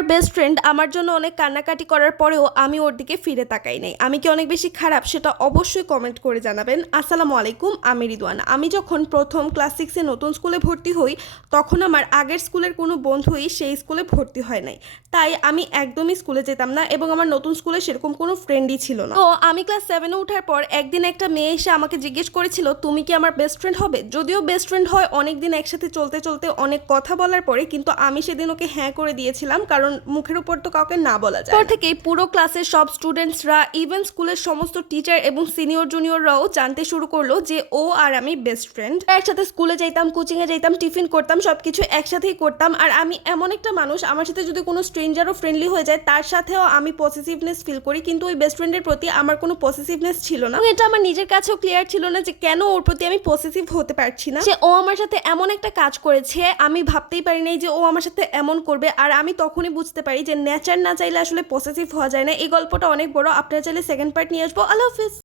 আমার best friend আমার জন্য অনেক কান্নাকাটি করার পরেও আমি ওর দিকে ফিরে তাকাই নাই। আমি কি অনেক বেশি খারাপ সেটা অবশ্যই কমেন্ট করে জানাবেন। আসসালামু আলাইকুম, আমি রিদওয়ান। আমি যখন প্রথম ক্লাস 6-এ নতুন স্কুলে ভর্তি হই তখন আমার আগের স্কুলের কোনো বন্ধুই সেই স্কুলে ভর্তি হয় নাই, তাই আমি একদমই স্কুলে যেতাম না এবং আমার নতুন স্কুলে সেরকম কোনো ফ্রেন্ডই ছিল না। তো আমি ক্লাস 7-এ ওঠার পর একদিন একটা মেয়ে এসে আমাকে জিজ্ঞেস করেছিল তুমি কি আমার বেস্ট ফ্রেন্ড হবে। যদিও বেস্ট ফ্রেন্ড হয় অনেকদিন একসাথে চলতে চলতে অনেক কথা বলার পরে, কিন্তু আমি সেদিন ওকে হ্যাঁ করে দিয়েছিলাম, কারণ মুখের উপর তো কাউকে না বলা যায়। পর থেকেই পুরো ক্লাসের সব স্টুডেন্টসরা, ইভেন স্কুলের সমস্ত টিচার এবং সিনিয়র জুনিয়ররাও জানতে শুরু করলো যে ও আর আমি বেস্ট ফ্রেন্ড। একসাথে স্কুলে যাইতাম, কোচিংয়ে যাইতাম, টিফিন করতাম, সবকিছু একসাথেই করতাম। আর আমি এমন একটা মানুষ, আমার সাথে যদি কোনো স্ট্রেঞ্জারও ফ্রেন্ডলি হয়ে যায় তার সাথেও আমি পসেসিভনেস ফিল করি, কিন্তু ওই বেস্ট ফ্রেন্ডের প্রতি আমার কোনো পসেসিভনেস ছিল না। এটা আমার নিজের কাছেও ক্লিয়ার ছিল না যে কেন ওর প্রতি আমি পসেসিভ হতে পারছি না। যে ও আমার সাথে এমন একটা কাজ করেছে, আমি ভাবতেই পারি নাই যে ও আমার সাথে এমন করবে। আর আমি তখনই বুঝতে পারি যে নেচার না চাইলে আসলে পসেসিভ হওয়া যায় না। এই গল্পটা অনেক বড়, আপনারা চাইলে সেকেন্ড পার্ট নিয়ে আসবো। আল্লাহ হাফিজ।